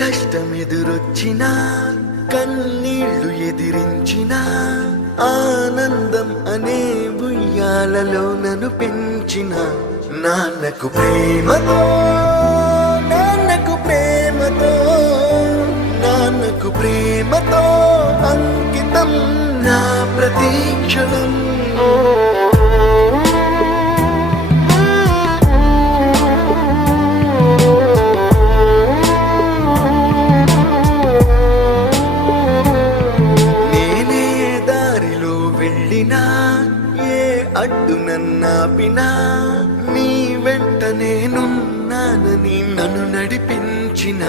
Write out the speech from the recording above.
కష్టమెదురొచ్చినా కన్నీళ్లు ఎదిరించినా ఆనందం అనే ఉయ్యాలలో నన్ను పెంచిన నాన్నకు ప్రేమతో నాన్నకు ప్రేమతో నాన్నకు ప్రేమతో అంకితం నా ప్రతీక్షణం. ఏ అడ్డు నన్నాపినా నీ వెంట నేనున్నానని నన్ను నడిపించిన